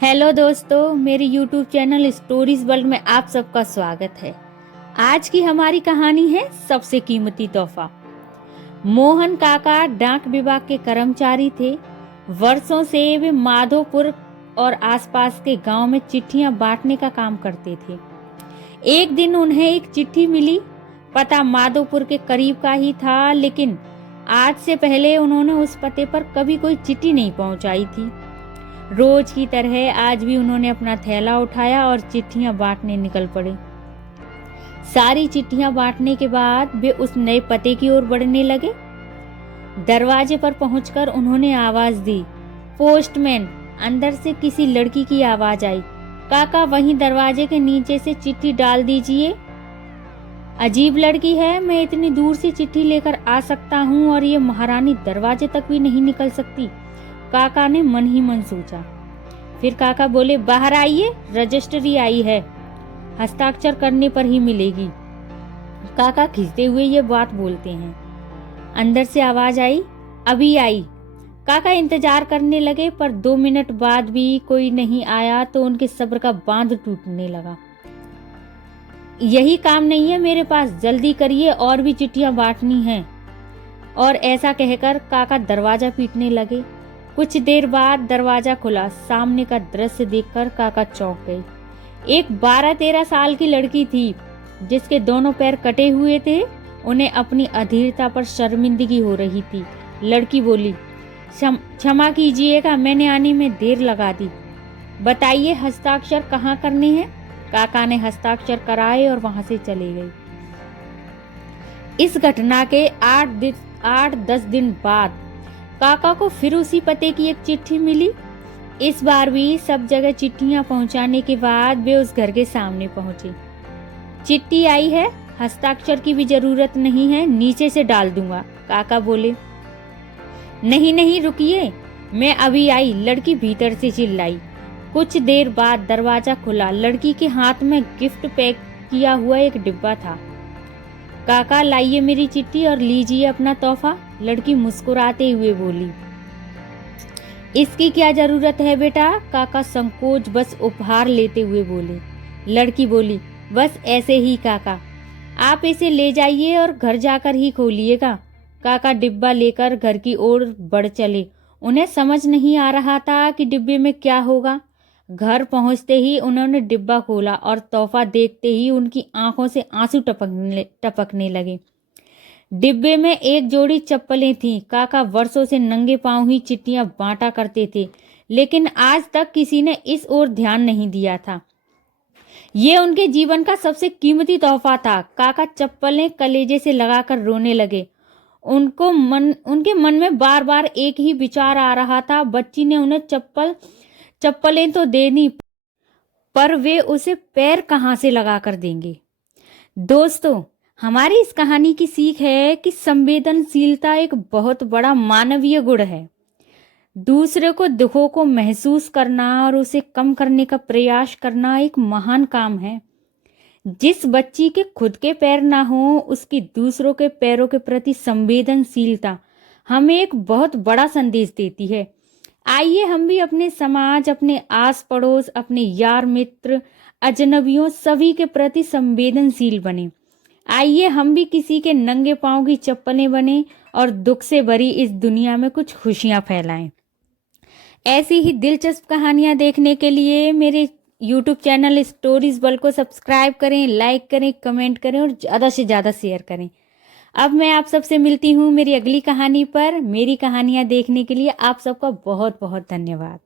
Hello दोस्तों, मेरे YouTube channel stories world में आप सबका स्वागत है। आज की हमारी कहानी है सबसे कीमती तोहफा। मोहन काका डाक विभाग के कर्मचारी थे। वर्षों से वे माधोपुर और आसपास के गांव में चिट्ठियां बांटने का काम करते थे। एक दिन उन्हें एक चिट्ठी मिली। पता माधोपुर के करीब का ही था, लेकिन आज से पहले उन्होंने उस पते पर कभी कोई चिट्ठी नहीं पहुंचाई थी। रोज की तरह आज भी उन्होंने अपना थैला उठाया और चिट्ठियां बांटने निकल पड़े। सारी चिट्ठियां बांटने के बाद वे उस नए पते की ओर बढ़ने लगे। दरवाजे पर पहुंचकर उन्होंने आवाज दी, पोस्टमैन। अंदर से किसी लड़की की आवाज आई, काका वहीं दरवाजे के नीचे से चिट्ठी डाल दीजिए। अजीब लड़की है, मैं इतनी दूर से चिट्ठी लेकर आ सकता हूँ और ये महारानी दरवाजे तक भी नहीं निकल सकती, काका ने मन ही मन सोचा। फिर काका बोले, बाहर आइए, रजिस्ट्री आई है, हस्ताक्षर करने पर ही मिलेगी। काका खींचते हुए ये बात बोलते हैं। अंदर से आवाज आई, अभी आई। काका इंतजार करने लगे, पर 2 मिनट बाद भी कोई नहीं आया तो उनके सब्र का बांध टूटने लगा। यही काम नहीं है मेरे पास, जल्दी करिए, और भी चिट्ठियां बांटनी हैं। और ऐसा कहकर काका दरवाजा पीटने लगे। कुछ देर बाद दरवाजा खुला। सामने का दृश्य देखकर काका चौंक गए। एक 12-13 साल की लड़की थी, जिसके दोनों पैर कटे हुए थे। उन्हें अपनी अधीरता पर शर्मिंदगी हो रही थी। लड़की बोली, क्षमा कीजिएगा, मैंने आने में देर लगा दी। बताइए, हस्ताक्षर कहाँ करने हैं? काका ने हस्ताक्षर कराए और वहां से चले गए। इस घटना के 8-10 दिन बाद काका को फिर उसी पते की एक चिट्ठी मिली। इस बार भी सब जगह चिट्ठियां पहुंचाने के बाद वे उस घर के सामने पहुंचे। चिट्ठी आई है, हस्ताक्षर की भी जरूरत नहीं है, नीचे से डाल दूंगा, काका बोले। नहीं नहीं, रुकिए, मैं अभी आई, लड़की भीतर से चिल्लाई। कुछ देर बाद दरवाजा खुला। लड़की के हाथ में गिफ्ट पैक किया हुआ एक डिब्बा था। काका, लाइए मेरी चिट्ठी और लीजिए अपना तोहफा, लड़की मुस्कुराते हुए बोली। इसकी क्या जरूरत है बेटा? काका संकोच बस उपहार लेते हुए बोले। लड़की बोली, बस ऐसे ही काका, आप इसे ले जाइए और घर जाकर ही खोलिएगा। काका डिब्बा लेकर घर की ओर बढ़ चले। उन्हें समझ नहीं आ रहा था कि डिब्बे में क्या होगा। घर पहुंचते ही उन्होंने डिब्बा खोला और तोहफा देखते ही उनकी आंखों से आंसू टपकने लगे। डिब्बे में एक जोड़ी चप्पलें थीं। काका वर्षों से नंगे पांव ही चिट्ठियां बांटा करते थे, लेकिन आज तक किसी ने इस ओर ध्यान नहीं दिया था। ये उनके जीवन का सबसे कीमती तोहफा था। काका चप्पलें कलेजे से लगाकर रोने लगे। उनके मन में बार बार एक ही विचार आ रहा था, बच्ची ने उन्हें चप्पलें तो देनी, पर वे उसे पैर कहाँ से लगाकर देंगे। दोस्तों, हमारी इस कहानी की सीख है कि संवेदनशीलता एक बहुत बड़ा मानवीय गुण है। दूसरे को दुखों को महसूस करना और उसे कम करने का प्रयास करना एक महान काम है। जिस बच्ची के खुद के पैर ना हो, उसकी दूसरों के पैरों के प्रति संवेदनशीलता हमें एक बहुत बड़ा संदेश देती है। आइए हम भी अपने समाज, अपने आस पड़ोस, अपने यार मित्र, अजनबियों सभी के प्रति संवेदनशील बने। आइए हम भी किसी के नंगे पांव की चप्पलें बने और दुख से भरी इस दुनिया में कुछ खुशियां फैलाएं। ऐसी ही दिलचस्प कहानियां देखने के लिए मेरे YouTube चैनल स्टोरीज वर्ल्ड को सब्सक्राइब करें, लाइक करें, कमेंट करें और ज़्यादा से ज़्यादा शेयर करें। अब मैं आप सबसे मिलती हूँ मेरी अगली कहानी पर। मेरी कहानियाँ देखने के लिए आप सबका बहुत बहुत धन्यवाद।